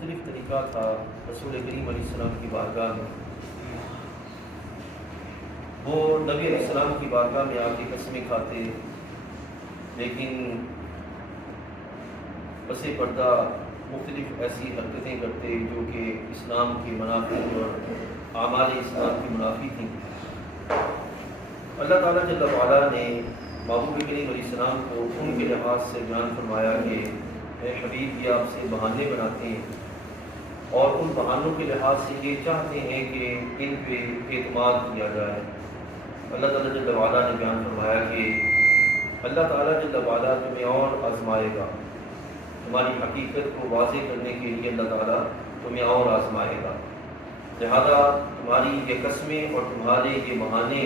مختلف طریقہ تھا رسول کریم علیہ السلام کی بارگاہ میں. وہ نبی علیہ السلام کی بارگاہ میں آ کے قسمیں کھاتے، لیکن پس پردہ مختلف ایسی حرکتیں کرتے جو کہ اسلام کی منافی اور اعمال اسلام کی منافی تھیں. اللہ تعالیٰ جل وعلا نے محبوب کریم علیہ السلام کو ان کے لحاظ سے بیان فرمایا کہ اے حبیب یہ آپ سے بہانے بناتے ہیں اور ان بہانوں کے لحاظ سے یہ چاہتے ہیں کہ ان پہ اعتماد کیا جائے. اللہ تعالیٰ جل وعلا نے بیان فرمایا کہ اللہ تعالیٰ جل وعلا تمہیں اور آزمائے گا، تمہاری حقیقت کو واضح کرنے کے لیے اللہ تعالیٰ تمہیں اور آزمائے گا. لہذا تمہاری یہ قسمیں اور تمہارے یہ بہانے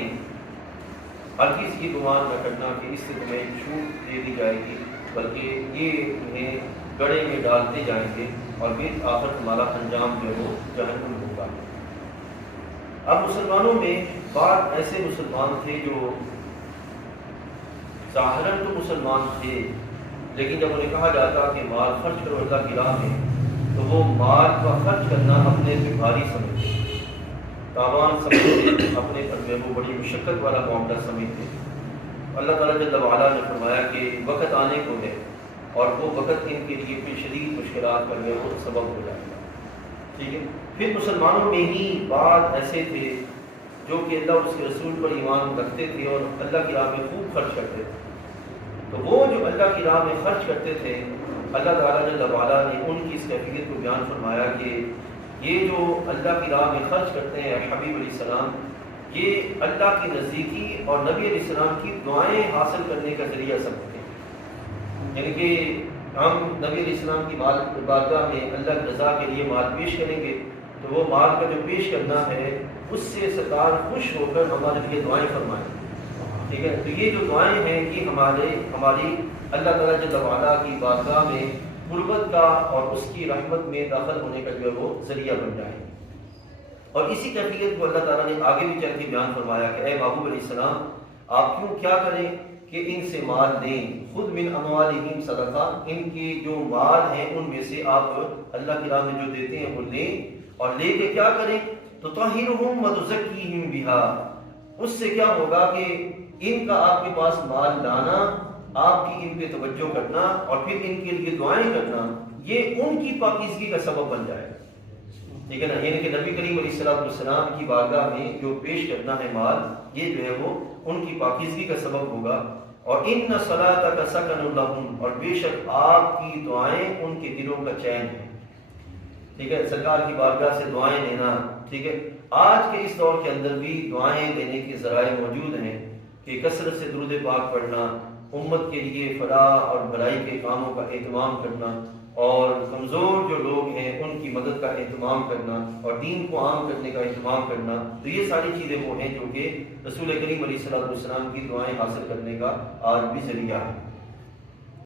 ہرگز یہ گمان نہ کرنا کہ اس سے تمہیں چھوٹ دے دی جائے گی، بلکہ یہ تمہیں گڑھے میں ڈالتے جائیں گے اور پھر آخر تمہارا انجام جو ہے وہ جہنم ہوگا. اب مسلمانوں میں بعض ایسے مسلمان تھے جو ظاہراً تو مسلمان تھے، لیکن جب انہیں کہا جاتا کہ مال خرچ کرو اللہ کی راہ میں تو وہ مال کا خرچ کرنا اپنے پہ بھاری سمجھتے، تاوان سمجھتے، اپنے پر میں وہ بڑی مشقت والا معاملہ سمجھتے. اللہ تعالیٰ جل وعلا نے فرمایا کہ وقت آنے کو ہے اور وہ وقت ان کے لیے پھر شدید مشکلات کا وہ سبب ہو جائے گا. ٹھیک ہے. پھر مسلمانوں میں ہی بعض ایسے تھے جو کہ اللہ اور اس کے رسول پر ایمان رکھتے تھے اور اللہ کی راہ میں خوب خرچ کرتے تھے. تو وہ جو اللہ کی راہ میں خرچ کرتے تھے، اللہ تعالیٰ جل وعلا نے ان کی اس کیفیت کو بیان فرمایا کہ یہ جو اللہ کی راہ میں خرچ کرتے ہیں حبیب علیہ السلام، یہ اللہ کی نزدیکی اور نبی علیہ السلام کی دعائیں حاصل کرنے کا ذریعہ سمجھتے ہیں. یعنی کہ ہم نبی علیہ السلام کی بارگاہ میں اللہ کی رضا کے لیے مال پیش کریں گے تو وہ مال کا جو پیش کرنا ہے اس سے سرکار خوش ہو کر ہمارے لیے دعائیں فرمائیں. ٹھیک ہے. تو یہ جو دعائیں ہیں یہ ہماری اللہ تعالیٰ جل وعلا کی بارگاہ میں قربت کا اور اس کی رحمت میں داخل ہونے کا جو ہے وہ ذریعہ بن جائیں. اور اسی کیفیت کو اللہ تعالیٰ نے آگے بھی چل کے بیان فرمایا کہ اے محبوب علیہ السلام آپ کیوں کیا کریں کہ ان سے مال لیں، خود من اموالہم صدقہ، ان کی جو مال ہیں ان میں سے آپ اللہ کی راہ میں جو دیتے ہیں وہ لیں اور لے کے کیا کریں تو طاہرہم وتزکیہم بہا. اس سے کیا ہوگا کہ ان کا آپ کے پاس مال لانا، آپ کی ان پہ توجہ کرنا اور پھر ان کے لیے دعائیں کرنا یہ ان کی پاکیزگی کا سبب بن جائے. ٹھیک ہے نا. یعنی کہ نبی کریم علیہ السلام کی بارگاہ میں جو پیش کرنا ہے مال یہ جو ہے وہ ان کی پاکیزگی کا سبب ہوگا. اور ان صلاتک سکن لہم، اور بے شک آپ کی دعائیں ان کے دلوں کا چین ہے. ٹھیک ہے. سرکار کی بارگاہ سے دعائیں لینا. ٹھیک ہے. آج کے اس دور کے اندر بھی دعائیں لینے کے ذرائع موجود ہیں کہ کثرت سے درود پاک پڑھنا، امت کے لیے فلاح اور بھلائی کے کاموں کا اہتمام کرنا اور کمزور جو لوگ ہیں ان کی مدد کا اہتمام کرنا اور دین کو عام کرنے کا اہتمام کرنا. تو یہ ساری چیزیں وہ ہیں جو کہ رسول کریم علیہ السلام کی دعائیں حاصل کرنے کا آج بھی ذریعہ ہے.